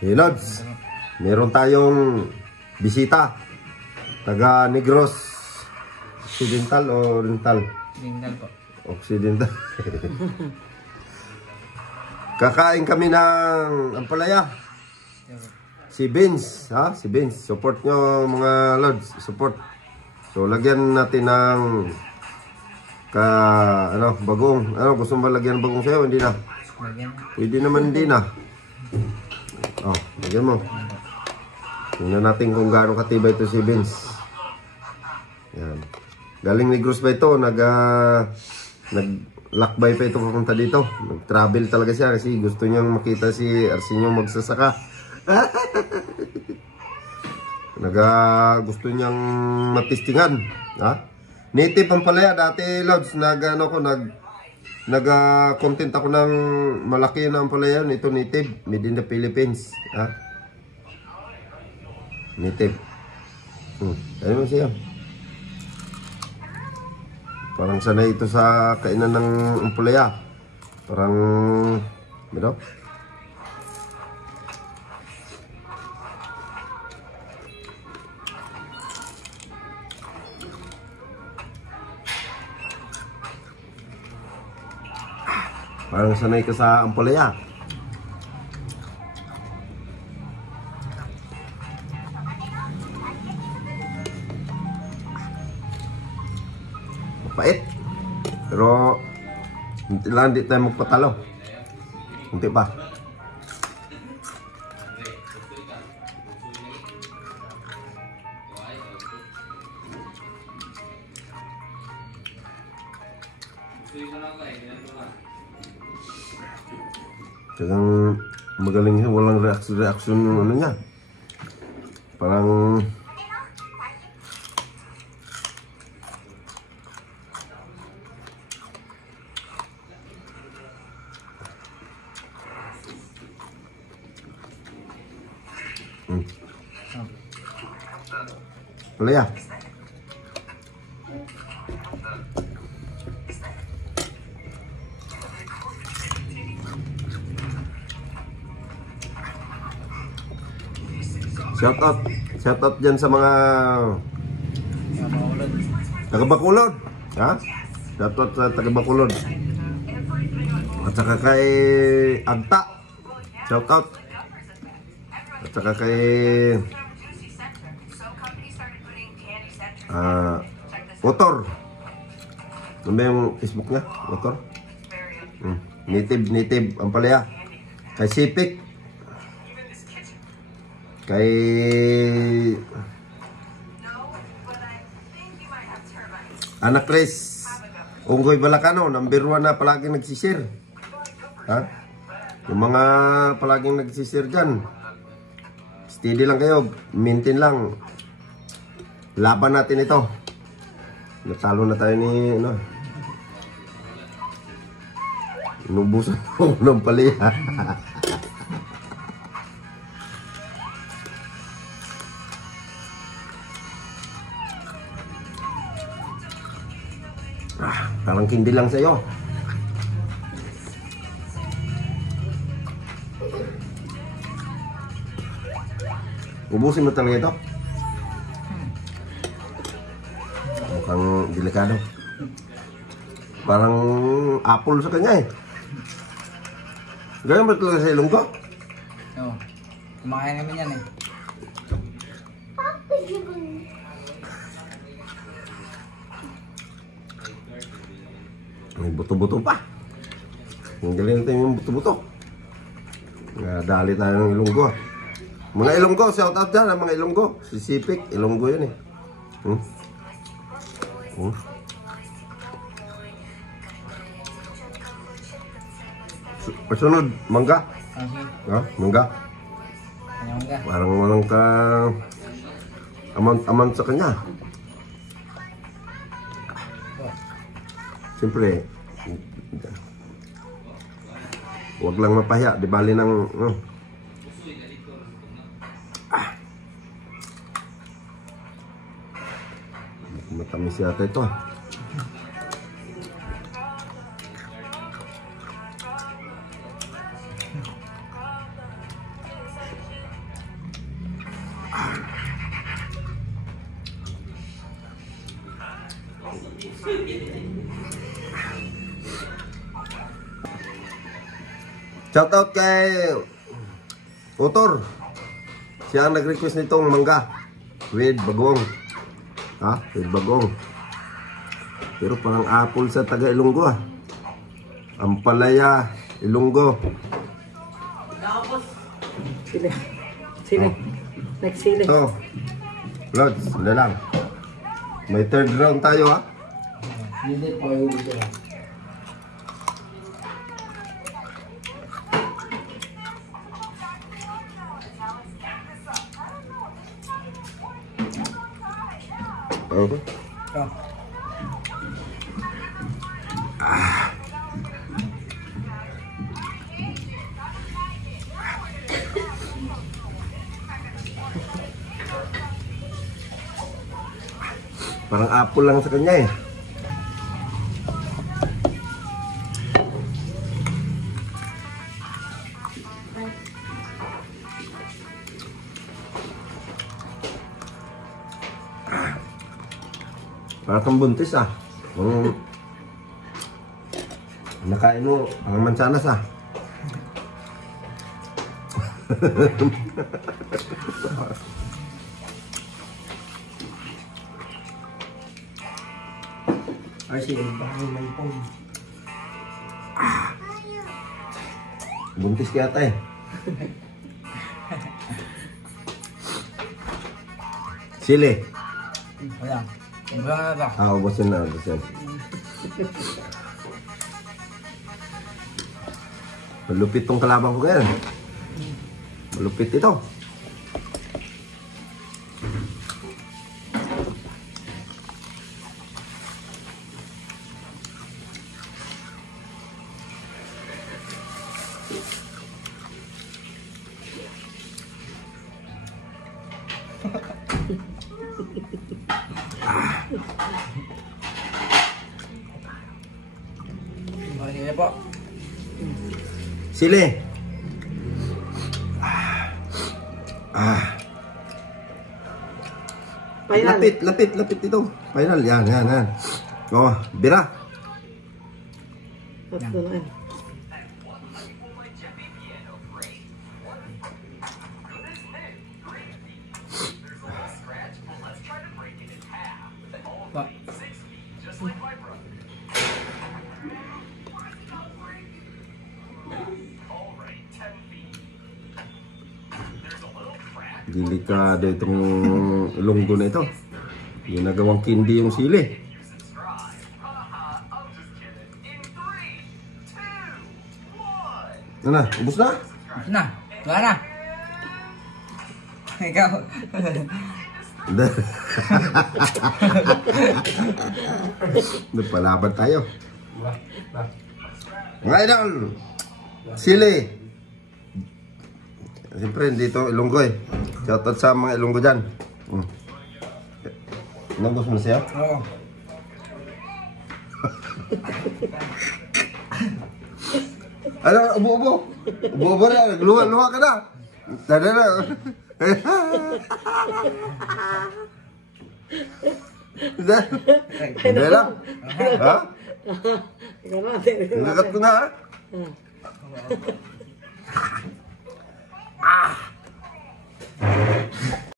Hey Lods, meron tayong bisita. Taga Negros. Occidental o Oriental? Occidental po. Occidental. Kakain kami ng ampalaya. Si Vince, ha? Si Vince. Support nyo mga Lods. Support. So, lagyan natin ng bagong. Gusto mo ba lagyan ng bagong sa'yo? Hindi na. Lagyan. Pwede naman hindi na. Oh, lagyan mo. Tingnan natin kung gaano katibay ito si Vince. Yan. Galing Negros ba ito? Nag-lakbay pa ito papunta dito. Nag-travel talaga siya kasi gusto niyang makita si Arsenio magsasaka. Gusto niyang matistingan. Ha? Native ang palaya. Dati, Lods, nag-content ako ng malaki na ang palaya. Ito native. Made in the Philippines. Ha? Native. Ayun mo siya. Parang sanay ito sa kainan ng ampalaya. Parang, parang sanay ka sa ampalaya. Mapait. Pero hindi tayo magpatalo. Hindi pa. Talagang magaling siya, walang reaction yung ano niya. Parang palaya. Shout out dyan sa mga taga Bacolod. Ha? Shout out sa taga Bacolod. At saka kay Agta. Shout out. At saka kay Motor. Ano ba yung Facebook niya? Motor? Native ang palaya. Kay Sipik. Kay Anak Chris Unggoy Balacano, number 1 na palaging nagsishare. Ha? Yung mga palaging nagsishare dyan, steady lang kayo, maintain lang. Laban natin ito. Natalo na tayo ni inubusan ko ng palaya. Parang kindi lang sa'yo. Ubusin mo talaga ito. Mukhang delikado. Parang apple sa kanya eh. Ganyan ba talaga sa ilong ko? Oo. Kumakain namin yan eh. May buto-buto pa. Ang galing natin yung buto-buto. Dali tayo ng Ilonggo. Mga Ilonggo, shout out dyan ang mga Ilonggo. Si Sipik, Ilonggo yun eh. Pasunod, mangga. Ha? Mangga. Parang walang ka amount sa kanya. Siyempre, huwag lang mapahiya, di bali ng matamis yata ito. Shout out kay Otor. Siya ang nag-request nitong mangga with bagong. Ha? With bagong. Pero parang apple sa taga Ilonggo ah. Ampalaya, Ilonggo. Sili. Sili. Next sili. So, Lods, hindi lang. May third round tayo ha. Hindi po yung dito lang. Okay. Parang apple lang sa kanya eh. Parang kang buntis ah. Nakain mo ang mansanas ah. Ay, sige. Bakit may pong? Buntis kaya tayo. Sili. Wala. Wala na ba? Ubusin na, ubusin. Malupit tong kalaban ko ngayon. Malupit ito. Bakit na po? Sili. Final. Lapit ito. Final, yan. Oh, bira. Tatlo na. Ba? Delikado itong Ilonggo na ito. Ginagawang kindi yung sili. Ano na? Ubus na? Na. Wala na. Ikaw. Palaban tayo. Mga idol, sili. Siyempre, dito Ilonggo eh. Shoutout sa mga Ilonggo dyan. Nabos mo na siya? Oo. Ano, ubo-ubo. Ubo-ubo na, luha ka na. Tada na. Hindi lang. Ha? Nagat ko na ha?